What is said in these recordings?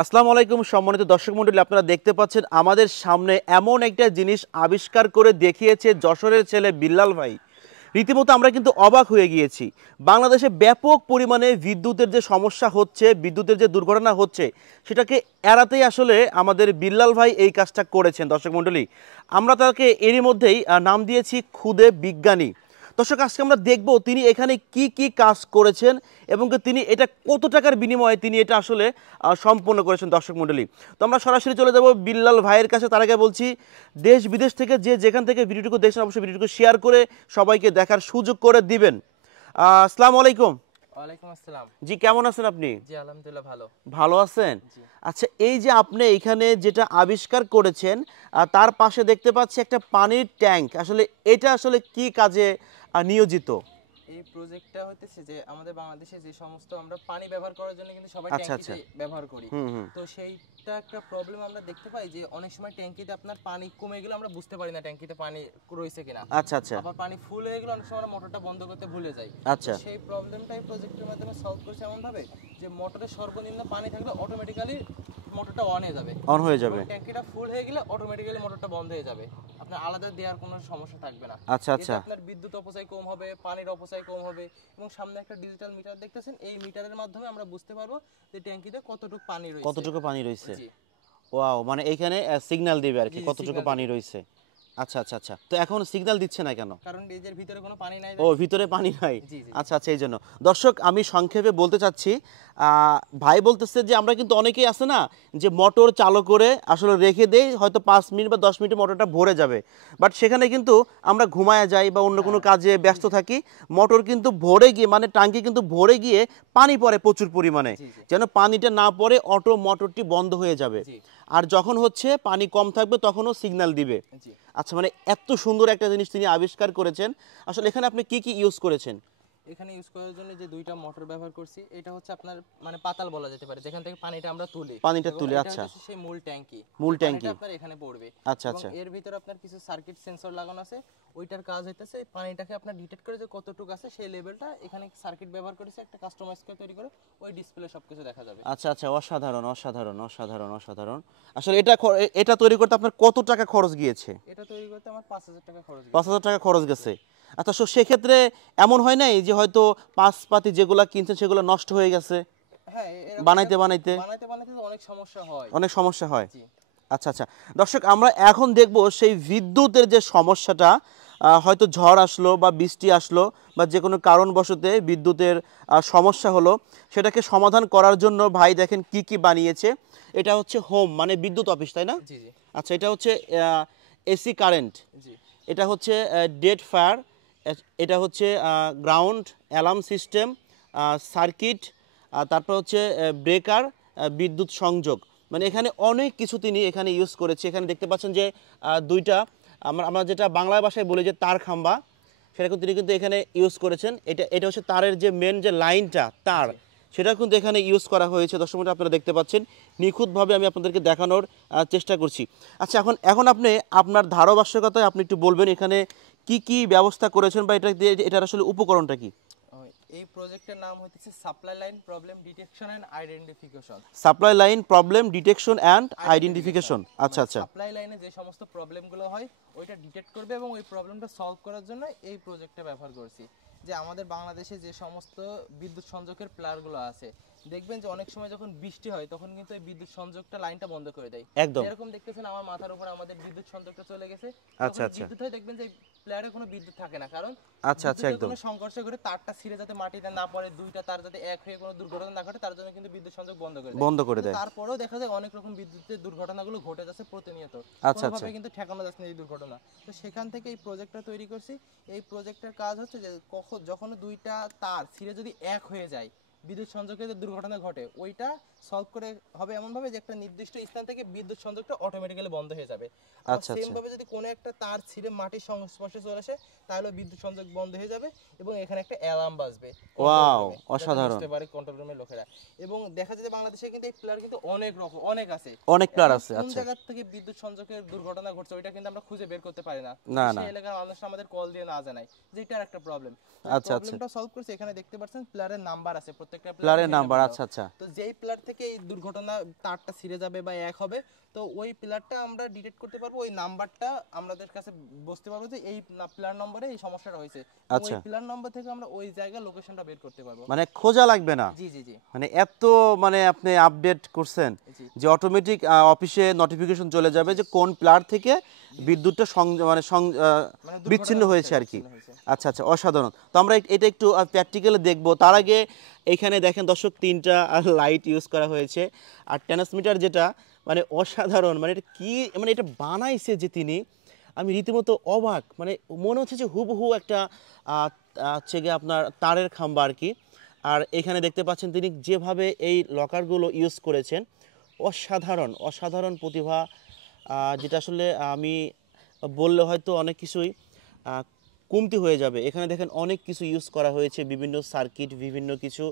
আসসালামু আলাইকুম সম্মানিত দর্শক মণ্ডলী, আপনারা দেখতে পাচ্ছেন আমাদের সামনে এমন একটা জিনিস আবিষ্কার করে দেখিয়েছে যশোরের ছেলে বিল্লাল ভাই। রীতিমতো আমরা কিন্তু অবাক হয়ে গিয়েছি। বাংলাদেশে ব্যাপক পরিমাণে বিদ্যুতের যে সমস্যা হচ্ছে, বিদ্যুতের যে দুর্ঘটনা হচ্ছে, সেটাকে এড়াতেই আসলে আমাদের বিল্লাল ভাই এই কাজটা করেছেন। দর্শক মণ্ডলী, আমরা তাকে এরই মধ্যেই নাম দিয়েছি খুদে বিজ্ঞানী। দর্শক, আজকে আমরা দেখব তিনি এখানে কি কি কাজ করেছেন এবং তিনি এটা কত টাকার বিনিময়ে তিনি এটা আসলে সম্পন্ন করেছেন। দর্শক মণ্ডলী, তো আমরা সরাসরি চলে যাব বিল্লাল ভাইয়ের কাছে। তার আগে বলছি, দেশ বিদেশ থেকে যে যেখান থেকে ভিডিওটুকু দেখছেন অবশ্যই ভিডিওটুকু শেয়ার করে সবাইকে দেখার সুযোগ করে দিবেন। আসসালামু আলাইকুম। ওয়ালাইকুম আসসালাম। জি, কেমন আছেন আপনি? জি আলহামদুলিল্লাহ ভালো। ভালো আছেন? জি। আচ্ছা, এই যে আপনি এখানে যেটা আবিষ্কার করেছেন, তার পাশে দেখতে পাচ্ছি একটা পানির ট্যাঙ্ক। আসলে এটা আসলে কি কাজে নিয়োজিত? এই প্রজেক্টটা হতেছে যে আমাদের বাংলাদেশে যে সমস্ত আমরা পানি ব্যবহার করার জন্য কিন্তু সবাই আচ্ছা, ট্যাঙ্কিতে আচ্ছা। ব্যবহার করি। হুম, হুম। তো সেইটা একটা প্রবলেম আমরা দেখতে পাই যে অনেক সময় ট্যাঙ্কিতে আপনার পানি কমে গেলে আমরা বুঝতে পারি না ট্যাঙ্কিতে পানি রয়েছে কিনা। আচ্ছা, আচ্ছা। আবার পানি ফুল হয়ে গেলে অনেক সময় আমরা মোটরটা বন্ধ করতে ভুলে যাই। আচ্ছা। সেই প্রবলেমটাই প্রজেক্টের মাধ্যমে সলভ করছে এমন ভাবে যে মোটরের সর্বনিম্ন পানি থাকলে অটোমেটিক্যালি মোটরটা অন হয়ে যাবে। অন হয়ে যাবে। ট্যাঙ্কিটা ফুল হয়ে গেলে অটোমেটিক্যালি মোটরটা বন্ধ হয়ে যাবে। আপনার আলাদা দেওয়ার কোনো সমস্যা থাকবে না। আচ্ছা, আচ্ছা। এতে আপনার বিদ্যুৎ অপচয় কম হবে, পানির অপচয় কম হবে এবং সামনে একটা ডিজিটাল মিটার দেখতেছেন, এই মিটারের মাধ্যমে আমরা বুঝতে পারবো যে ট্যাঙ্কিতে কতটুকু পানি রয়েছে। কতটুকু পানি রয়েছে? জি ওয়াও, মানে এইখানে সিগন্যাল দিবে আর কি জি, কতটুকু signal পানি দিবে। রয়েছে। আচ্ছা, আচ্ছা, আচ্ছা। তো এখন সিগন্যাল দিচ্ছে না কেন? কারণ এর ভিতরে কোনো পানি নাই। ও, ভিতরে পানি নাই। জি জি আচ্ছা, আচ্ছা, এই জন্য। দর্শক, আমি সংক্ষেপে বলতে চাচ্ছি, ভাই বলতেছে যে আমরা কিন্তু অনেকেই আছে না, যে মোটর চালু করে আসলে রেখে দেই, হয়তো 5 মিনিট বা 10 মিনিটে মোটরটা ভরে যাবে, বাট সেখানে কিন্তু আমরা ঘুমায় যাই বা অন্য কোনো কাজে ব্যস্ত থাকি। মোটর কিন্তু ভরে গিয়ে, মানে টাঙ্কি কিন্তু ভরে গিয়ে পানি পড়ে প্রচুর পরিমাণে, জি জি যেন পানিটা না পড়ে অটো মোটরটি বন্ধ হয়ে যাবে। জি আর যখন হচ্ছে পানি কম থাকবে তখনও সিগন্যাল দিবে। জি। আচ্ছা, মানে এত সুন্দর একটা জিনিস তিনি আবিষ্কার করেছেন। আসলে এখানে আপনি কি কি ইউজ করেছেন? এখানে ইউজ করার জন্য যে দুইটা মোটর ব্যবহার করছি, এটা হচ্ছে আপনার মানে পাতাল বলা যেতে পারে, যেখান থেকে পানিটা আমরা তুলি। পানিটা এবং তুলে, এটা আচ্ছা। হচ্ছে সেই মূল ট্যাঙ্কি। মূল এই ট্যাঙ্কি। পানিটা আপনার এখানে পড়বে। আচ্ছা, এবং আচ্ছা। এর ভিতরে আপনার কিছু সার্কিট সেন্সর লাগানো আছে। ওইটার কাজ হইতেছে পানিটাকে আপনার ডিটেক্ট করে যে কতটুকু আছে সেই লেভেলটা, এখানে সার্কিট ব্যবহার করেছে একটা কাস্টমাইজ করে তৈরি করে, ওই ডিসপ্লে সবকিছু দেখা যাবে। আচ্ছা, আচ্ছা, অসাধারণ, অসাধারণ, অসাধারণ, অসাধারণ। আসলে এটা তৈরি করতে আপনার কত টাকা খরচ গিয়েছে? এটা তৈরি করতে আমার 5,000 টাকা খরচ গেছে। 5,000 টাকা খরচ গেছে। আচ্ছা, সেক্ষেত্রে এমন হয় নাই যে হয়তো পাতি যেগুলা কিনছেন সেগুলো নষ্ট হয়ে গেছে হ্যাঁ, বানাইতে বানাইতে? বানাইতে বানাইতে তো অনেক সমস্যা হয়। অনেক সমস্যা হয়। জি আচ্ছা, আচ্ছা। দর্শক, আমরা এখন দেখব সেই বিদ্যুতের যে সমস্যাটা, হয়তো ঝড় আসলো বা বৃষ্টি আসলো বা যে কোনো কারণবশতে বিদ্যুতের সমস্যা হলো, সেটাকে সমাধান করার জন্য ভাই দেখেন কি কি বানিয়েছে। এটা হচ্ছে হোম, মানে বিদ্যুৎ অফিস, তাই না? জি জি আচ্ছা, এটা হচ্ছে এসি কারেন্ট, জি এটা হচ্ছে ডেড ফায়ার, এটা হচ্ছে গ্রাউন্ড অ্যালার্ম সিস্টেম, সার্কিট, তারপর হচ্ছে ব্রেকার, বিদ্যুৎ সংযোগ। মানে এখানে অনেক কিছু তিনি এখানে ইউজ করেছে। এখানে দেখতে পাচ্ছেন যে দুইটা, আমরা যেটা বাংলা ভাষায় বলি যে তার খাম্বা, সেটা কিন্তু তিনি কিন্তু এখানে ইউজ করেছেন। এটা হচ্ছে তারের যে মেন যে লাইনটা, তার, জি। সেটা কিন্তু এখানে ইউজ করা হয়েছে। দর্শক বন্ধুরা, আপনারা দেখতে পাচ্ছেন, নিখুঁতভাবে আমি আপনাদেরকে দেখানোর চেষ্টা করছি। আচ্ছা, এখন আপনি আপনার ধারাবাহিকতায় আপনি একটু বলবেন এখানে কি কি ব্যবস্থা করেছেন বা এটা দিয়ে এটার আসলে উপকরণটা কি? এই প্রজেক্টের নাম হচ্ছে supply line problem detection and identification. Supply line problem detection and identification. আচ্ছা, আচ্ছা। সাপ্লাই লাইনে যে সমস্ত প্রবলেমগুলো হয় ওইটা ডিটেক্ট করবে এবং ওই প্রবলেমটা সলভ করার জন্য এই প্রজেক্টটা ব্যবহার করছি। যে আমাদের বাংলাদেশে যে সমস্ত বিদ্যুৎ সংযোগের প্লারগুলো আছে, দেখবেন যে অনেক সময় যখন বৃষ্টি হয় তখন কিন্তু এই বিদ্যুৎ সংযোগটা লাইনটা বন্ধ করে দেয়। একদম। এরকম দেখতেছেন আমার মাথার উপর আমাদের বিদ্যুৎ সংযোগটা চলে গেছে। আচ্ছা, যখন আচ্ছা। বিদ্যুৎ হয় দেখবেন যে প্লেয়ারে কোনো বিদ্যুৎ থাকে না, কারণ আচ্ছা, আচ্ছা, বিদ্যুতের একদম। কোনো সংঘর্ষে করে তারটা ছিঁড়ে যাতে মাটিতে না পড়ে, দুইটা তার যাতে এক হয়ে কোনো দুর্ঘটনা না ঘটে, তার জন্য কিন্তু বিদ্যুৎ সংযোগ বন্ধ করে দেয়। বন্ধ করে কিন্তু দেয়। তারপরেও দেখা যায় অনেক রকম বিদ্যুতের দুর্ঘটনাগুলো ঘটে যাচ্ছে প্রতিনিয়ত, আচ্ছা, আচ্ছা। কোনোভাবে কিন্তু ঠেকানো যাচ্ছে না এই দুর্ঘটনা। তো সেখান থেকে এই প্রজেক্টটা তৈরি করছি। এই প্রজেক্টের কাজ হচ্ছে যে যখন দুইটা তার ছিঁড়ে যদি এক হয়ে যায়, বিদ্যুৎ সংযোগে যে দুর্ঘটনা ঘটে ওইটা সলভ করে হবে এমন ভাবে যে একটা নির্দিষ্ট স্থান থেকে বিদ্যুৎ সংযোগটা অটোমেটিক্যালি বন্ধ হয়ে যাবে। আর আচ্ছা, সেম আচ্ছা। ভাবে যদি কোনো একটা তার ছিঁড়ে মাটির সংস্পর্শে চলে আসে, তাহলে বিদ্যুৎ সংযোগ বন্ধ হয়ে যাবে এবং এখানে একটা অ্যালার্ম বাজবে ওয়াও, অসাধারণ। বুঝতে পারে কন্ট্রোল রুমের লোকেরা। এবং দেখা যায় যে বাংলাদেশে কিন্তু এই প্লেয়ার কিন্তু অনেক রকম অনেক আছে। অনেক প্লেয়ার এখন আছে। কোন আচ্ছা। জায়গা থেকে বিদ্যুৎ সংযোগের দুর্ঘটনা ঘটছে ওইটা কিন্তু আমরা খুঁজে বের করতে পারি না। না, না। সেই এলাকার মানুষরা আমাদের কল দিয়ে না জানায়, যে এটার একটা প্রবলেম। আচ্ছা, আচ্ছা। প্রবলেমটা সলভ করছে, এখানে দেখতে পাচ্ছেন প্লেয়ারের নাম্বার আছে প্রত্যেকটা প্লারের হেড নাম্বার। নাম্বার আচ্ছা আচ্ছা। তো যেই প্লার থেকে এই দুর্ঘটনা তারটা ছিঁড়ে যাবে বা এক হবে, তো ওই প্লারটা আমরা ডিটেক্ট করতে পারবো, ওই নাম্বারটা আমাদের কাছে বুঝতে পারবো যে এই প্লার নম্বরে এই সমস্যাটা হয়েছে। ওই আচ্ছা, প্লার নম্বর থেকে আমরা ওই জায়গার লোকেশনটা বের করতে পারবো। মানে খোঁজা লাগবে না। জি জি জি মানে এত মানে আপনি আপডেট করছেন জি যে অটোমেটিক অফিসে নোটিফিকেশন চলে যাবে যে কোন প্লার থেকে বিদ্যুৎটা মানে বিচ্ছিন্ন দুর্ঘটনা হয়েছে আর কি। বিচ্ছিন্ন হয়েছে। আচ্ছা আচ্ছা, অসাধারণ। তো আমরা এটা একটু প্র্যাকটিক্যালি দেখবো। তার আগে এইখানে দেখেন দর্শক, 3টা লাইট ইউজ করা হয়েছে। আর ট্রান্সমিটার যেটা মানে অসাধারণ, মানে এটা কি, মানে এটা বানাইছে যে তিনি, আমি রীতিমতো অবাক। মানে মনে হচ্ছে যে হুবহু একটা হচ্ছে গিয়ে আপনার তারের খাম্বা আর কি। আর এখানে দেখতে পাচ্ছেন তিনি যেভাবে এই লকারগুলো ইউজ করেছেন, অসাধারণ অসাধারণ প্রতিভা। যেটা আসলে আমি বললে হয়তো অনেক কিছুই আহ, কমতি হয়ে যাবে। এখানে দেখেন অনেক কিছু ইউজ করা হয়েছে, বিভিন্ন সার্কিট, বিভিন্ন কিছু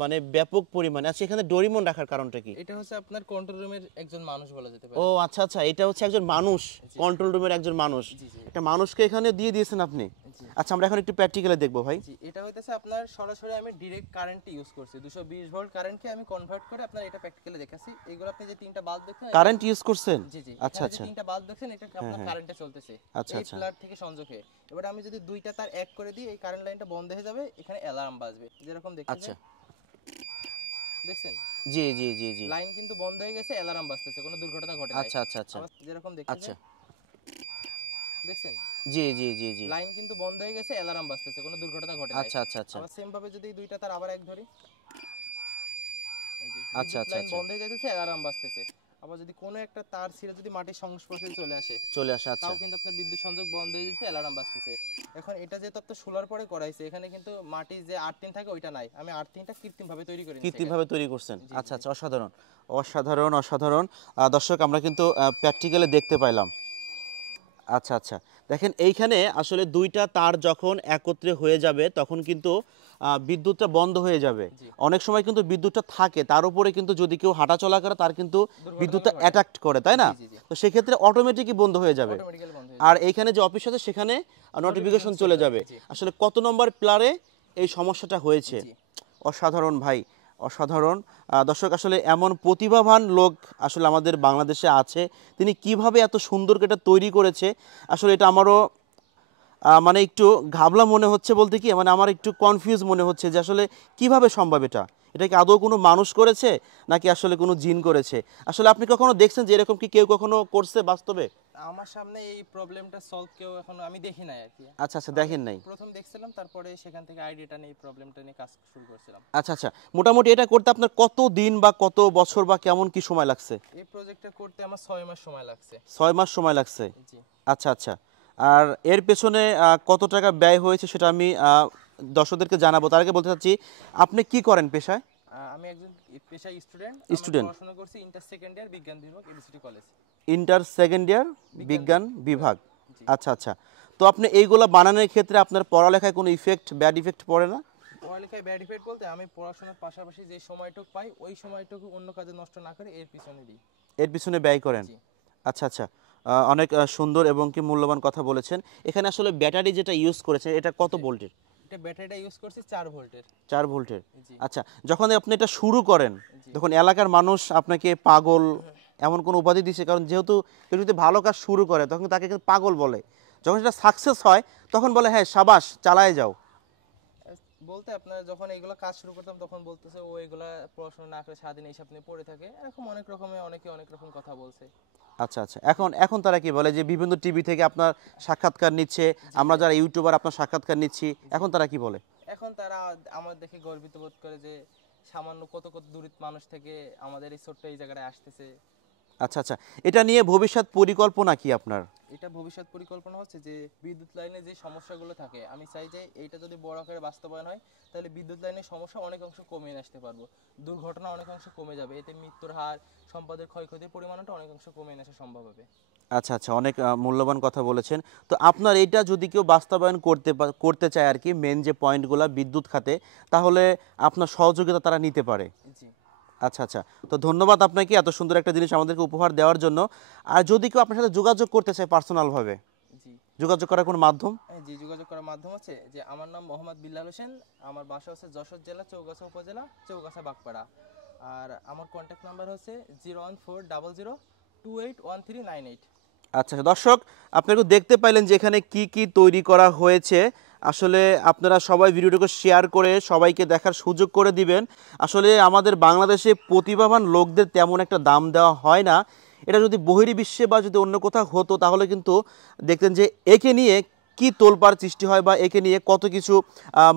মানে ব্যাপক পরিমাণে। আচ্ছা, এখানে ডোরিমন রাখার কারণটা কি? এটা হচ্ছে আপনার কন্ট্রোল রুমের একজন মানুষ বলা যেতে ও পারে। আচ্ছা আচ্ছা, এটা হচ্ছে একজন মানুষ, কন্ট্রোল রুমের একজন মানুষ। জি জি একটা মানুষকে এখানে দিয়ে দিয়েছেন আপনি। জি আচ্ছা, আমরা এখন একটু প্র্যাকটিক্যালি দেখবো ভাই। জি, এটা হইতেছে আপনার সরাসরি আমি ডিরেক্ট কারেন্ট ইউজ করছি, 220 ভোল্ট কারেন্টকে আমি কনভার্ট করে আপনার এটা প্র্যাকটিক্যালি দেখাচ্ছি। এগুলো আপনি যে 3টা বাল্ব দেখছেন, কারেন্ট ইউজ করছেন? জি জি, আচ্ছা এখানে যে আচ্ছা 3টা বাল্ব দেখছেন এটা আপনার হ্যাঁ। কারেন্টে চলতেছে আচ্ছা এই আচ্ছা প্লাগ থেকে সংযোগ হয়ে। এবারে আমি যদি 2টা তার এক করে দিই, এই কারেন্ট লাইনটা বন্ধ হয়ে যাবে, এখানে অ্যালার্ম বাজবে যেরকম দেখছেন। আচ্ছা। দেখছেন জি জি জি জি। লাইন কিন্তু বন্ধ হয়ে গেছে, অ্যালার্ম বাজতেছে, কোনো দুর্ঘটনা ঘটে নাই। আচ্ছা আচ্ছা আচ্ছা আবার যেরকম দেখছেন, আচ্ছা। দেখছেন জি জি জি জি। লাইন কিন্তু বন্ধ হয়ে গেছে, অ্যালার্ম বাজতেছে, কোনো দুর্ঘটনা ঘটে নাই। আচ্ছা আচ্ছা আচ্ছা আবার সেম ভাবে যদি 2টা তার আবার এক ধরি, এই যে আচ্ছা বিদ্যুৎ আচ্ছা লাইন আচ্ছা। বন্ধ হয়ে যাইতেছে, অ্যালার্ম বাজতেছে। আবার যদি কোনো একটা তার ছিঁড়ে যদি মাটির সংস্পর্শে চলে আসে, চলে আসে। আচ্ছা তাও কিন্তু আপনার বিদ্যুৎ সংযোগ বন্ধ হয়ে যেতে অ্যালার্ম বাজতেছে। এখন এটা যে তত্ত্ব সোলার পরে করাইছে, এখানে কিন্তু মাটির যে আর্থিং থাকে ওইটা নাই, আমি আর্থিংটা কৃত্রিম ভাবে তৈরি করে নিয়েছি। কৃত্রিমভাবে তৈরি করছেন। আচ্ছা আচ্ছা, অসাধারণ অসাধারণ অসাধারণ। দর্শক, আমরা কিন্তু প্র্যাকটিক্যালি দেখতে পাইলাম। আচ্ছা আচ্ছা, দেখেন এইখানে আসলে 2টা তার যখন একত্রে হয়ে যাবে তখন কিন্তু বিদ্যুৎটা বন্ধ হয়ে যাবে। জি। অনেক সময় কিন্তু বিদ্যুৎটা থাকে, তার উপরে কিন্তু যদি কেউ হাঁটাচলা করে তার কিন্তু দুর্ঘটনা বিদ্যুৎটা ঘটে। অ্যাট্রাক্ট করে, তাই না? জি জি জি, তো সেক্ষেত্রে অটোমেটিকই বন্ধ হয়ে যাবে। অটোমেটিক্যালি বন্ধ হয়ে আর যাবে। এইখানে যে অফিস আছে সেখানে নোটিফিকেশন চলে যাবে। জি আসলে কত নম্বর প্লারে এই সমস্যাটা হয়েছে। জি অসাধারণ ভাই, অসাধারণ। দর্শক, আসলে এমন প্রতিভাবান লোক আসলে আমাদের বাংলাদেশে আছে। তিনি কিভাবে এত সুন্দর করে এটা তৈরি করেছে, আসলে এটা আমারও মানে একটু ঘাবলা মনে হচ্ছে। বলতে কি, মানে আমার একটু কনফিউজ মনে হচ্ছে যে আসলে কিভাবে সম্ভব এটা। এটা কি আদৌ কোনো মানুষ করেছে নাকি আসলে কোনো জিন করেছে? আসলে আপনি কখনো দেখছেন যে এরকম কি কেউ কখনো করছে বাস্তবে? আমার সামনে এই প্রবলেমটা সলভ কেউ এখনো আমি দেখি নাই আর কি। আচ্ছা আচ্ছা, দেখেন নাই। প্রথম দেখছিলাম, তারপরে সেখান থেকে আইডিয়াটা নিয়ে প্রবলেমটা নিয়ে কাজ শুরু করছিলাম। আচ্ছা আচ্ছা, মোটামুটি এটা করতে আপনার কত দিন বা কত বছর বা কেমন কি সময় লাগছে? এই প্রজেক্টটা করতে আমার 6 মাস সময় লাগছে। 6 মাস সময় লাগছে। জি, আচ্ছা আচ্ছা। আর এর পেছনে কত টাকা ব্যয় হয়েছে সেটা আমি দর্শকদেরকে জানাবো। তার আগে বলতে চাচ্ছি, আপনি কি করেন পেশায়? আমি একজন পেশায় স্টুডেন্ট। আমি স্টুডেন্ট। পড়াশোনা করছি ইন্টার সেকেন্ড ইয়ার বিজ্ঞান বিভাগ, ABCT college. Inter second year বিজ্ঞান বিভাগ। জি। আচ্ছা আচ্ছা। তো আপনি এইগুলো বানানোর ক্ষেত্রে আপনার পড়ালেখায় কোনো ব্যাড ইফেক্ট পড়ে না? পড়ালেখায় ব্যাড ইফেক্ট বলতে আমি পড়াশোনার পাশাপাশি যে সময়টুকু পাই ওই সময়টুকু অন্য কাজে নষ্ট না করে এর পিছনে দিই। এর পিছনে ব্যয় করেন? জি। আচ্ছা আচ্ছা। অনেক সুন্দর এবং কি মূল্যবান কথা বলেছেন। এখানে আসলে ব্যাটারি যেটা ইউজ করেছে এটা কত ভোল্টের? এটা ব্যাটারিটা ইউজ করছি 4 ভোল্টের। 4 ভোল্টের। জি আচ্ছা, যখন আপনি এটা শুরু করেন জি তখন এলাকার মানুষ আপনাকে পাগল এমন কোন উপাধি দিছে? কারণ যেহেতু কেউ যদি ভালো কাজ শুরু করে তখন তাকে কিন্তু পাগল বলে, যখন সেটা সাকসেস হয় তখন বলে হ্যাঁ সাবাস, চালায় যাও। বলতে আপনার যখন এইগুলো কাজ শুরু করতাম তখন বলতেছে ও এগুলা পড়াশোনা না করে সারাদিন এইসব নিয়ে পড়ে থাকে, এরকম অনেক রকমের অনেকে অনেক রকম কথা বলছে। আচ্ছা আচ্ছা, এখন এখন তারা কি বলে যে বিভিন্ন টিভি থেকে আপনার সাক্ষাৎকার নিচ্ছে, আমরা যারা ইউটিউবার আপনার সাক্ষাৎকার নিচ্ছি, এখন তারা কি বলে? এখন তারা আমার দেখে গর্বিত বোধ করে যে সামান্য কত কত দূরিত মানুষ থেকে আমাদের এই ছোট্ট এই জায়গায় আসতেছে। আচ্ছা আচ্ছা, এটা নিয়ে ভবিষ্যৎ পরিকল্পনা কি আপনার? এটা ভবিষ্যৎ পরিকল্পনা হচ্ছে যে বিদ্যুৎ লাইনে যে সমস্যাগুলো থাকে আমি চাই যে এইটা যদি বড় আকারে বাস্তবায়ন হয় তাহলে বিদ্যুৎ লাইনের সমস্যা অনেক অংশ কমিয়ে আসতে পারবো, দুর্ঘটনা অনেক অংশ কমে যাবে, এতে মৃত্যুর হার, সম্পদের ক্ষয়ক্ষতির পরিমাণটা অনেক অংশ কমিয়ে আসা সম্ভব হবে। আচ্ছা আচ্ছা, অনেক মূল্যবান কথা বলেছেন। তো আপনার এইটা যদি কেউ বাস্তবায়ন করতে চায় আর কি, মেন যে পয়েন্টগুলো বিদ্যুৎ খাতে, তাহলে আপনার সহযোগিতা তারা নিতে পারে? জি আচ্ছা আচ্ছা, তো ধন্যবাদ আপনাকে এত সুন্দর একটা জিনিস আমাদেরকে উপহার দেওয়ার জন্য। আর যদি কেউ আপনার সাথে যোগাযোগ করতে চায় পার্সোনালভাবে, জি যোগাযোগ করার কোনো মাধ্যম? জি, যোগাযোগ করার মাধ্যম হচ্ছে যে আমার নাম মোহাম্মদ বিল্লাল হোসেন, আমার বাসা হচ্ছে যশোর জেলা চৌগাছা উপজেলা চৌগাছা বাগপাড়া। আর আমার কন্ট্যাক্ট নাম্বার হচ্ছে 01400281398। আচ্ছা দর্শক, আপনারা একটু দেখতে পাইলেন যে এখানে কি কি তৈরি করা হয়েছে। আসলে আপনারা সবাই ভিডিওটাকে শেয়ার করে সবাইকে দেখার সুযোগ করে দিবেন। আসলে আমাদের বাংলাদেশে প্রতিভাবান লোকদের তেমন একটা দাম দেওয়া হয় না। এটা যদি বহির্বিশ্বে বা যদি অন্য কোথাও হতো তাহলে কিন্তু দেখতেন যে একে নিয়ে কি তোলপাড় সৃষ্টি হয় বা একে নিয়ে কত কিছু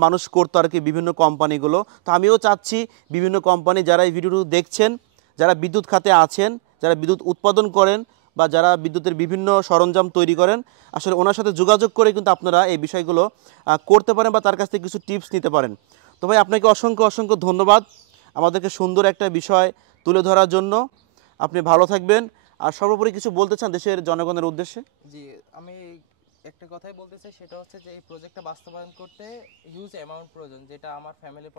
মানুষ করতো আর কি, বিভিন্ন কোম্পানিগুলো। তো আমিও চাচ্ছি বিভিন্ন কোম্পানি যারা এই ভিডিওটি দেখছেন, যারা বিদ্যুৎ খাতে আছেন, যারা বিদ্যুৎ উৎপাদন করেন বা যারা বিদ্যুতের বিভিন্ন সরঞ্জাম তৈরি করেন, আসলে ওনার সাথে যোগাযোগ করে কিন্তু আপনারা এই বিষয়গুলো করতে পারেন বা তার কাছ থেকে কিছু টিপস নিতে পারেন। তো ভাই আপনাকে অসংখ্য অসংখ্য ধন্যবাদ আমাদেরকে সুন্দর একটা বিষয় তুলে ধরার জন্য। আপনি ভালো থাকবেন। আর সর্বোপরি কিছু বলতে চান দেশের জনগণের উদ্দেশ্যে? জি, আমি একটা কথাই বলতে চাই, সেটা হচ্ছে যে এই প্রজেক্টটা বাস্তবায়ন করতে হিউজ অ্যামাউন্ট প্রয়োজন, যেটা আমার ফ্যামিলির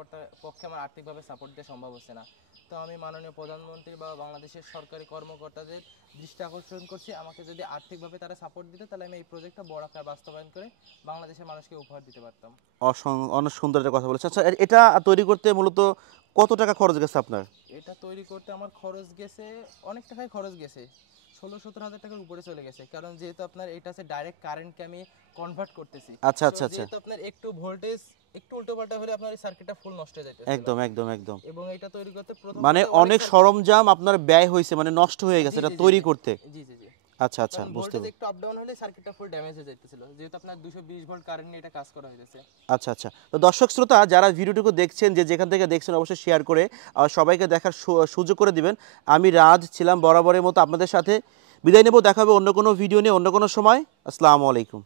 পক্ষে আমার আর্থিকভাবে সাপোর্ট দেওয়া সম্ভব হচ্ছে না। তো আমি মাননীয় প্রধানমন্ত্রী বা বাংলাদেশের সরকারি কর্মকর্তাদের দৃষ্টি আকর্ষণ করছি, আমাকে যদি আর্থিকভাবে তারা সাপোর্ট দিত তাহলে আমি এই প্রজেক্টটা বড় আকারে বাস্তবায়ন করে বাংলাদেশের মানুষকে উপহার দিতে পারতাম। অনেক সুন্দর একটা কথা বলেছেন। আচ্ছা, এটা তৈরি করতে মূলত কত টাকা খরচ গেছে আপনার? এটা তৈরি করতে আমার খরচ গেছে, অনেক টাকায় খরচ গেছে, 16-17 হাজার টাকার উপরে চলে গেছে। কারণ যেহেতু আপনার এটা আছে ডাইরেক্ট কারেন্টকে আমি কনভার্ট করতেছি। আচ্ছা আচ্ছা আচ্ছা, যেহেতু আপনার একটু ভোল্টেজ একটু উল্টোপাল্টা হলে আপনার এই সার্কিটটা ফুল নষ্ট হয়ে যাইতেছে। একদম একদম একদম। এবং এটা তৈরি করতে প্রথম মানে অনেক সরঞ্জাম আপনার ব্যয় হয়েছে, মানে নষ্ট হয়ে গেছে এটা তৈরি করতে। জি জি জি। আচ্ছা আচ্ছা, বুঝতে ভোল্টেজ পারছি। একটু আপ ডাউন হলে সার্কিটটা ফুল ড্যামেজ হয়ে যাইতেছিল, যেহেতু আপনার 220 ভোল্ট কারেন্ট নিয়ে এটা কাজ করা হয়েছে। আচ্ছা আচ্ছা, তো দর্শক শ্রোতা যারা ভিডিওটুকু দেখছেন, যে যেখান থেকে দেখছেন অবশ্যই শেয়ার করে সবাইকে দেখার সুযোগ করে দিবেন। আমি রাজ ছিলাম বরাবরের মতো আপনাদের সাথে। বিদায় নেব, দেখা হবে অন্য কোনো ভিডিও নিয়ে অন্য কোনো সময়। আসসালামু আলাইকুম।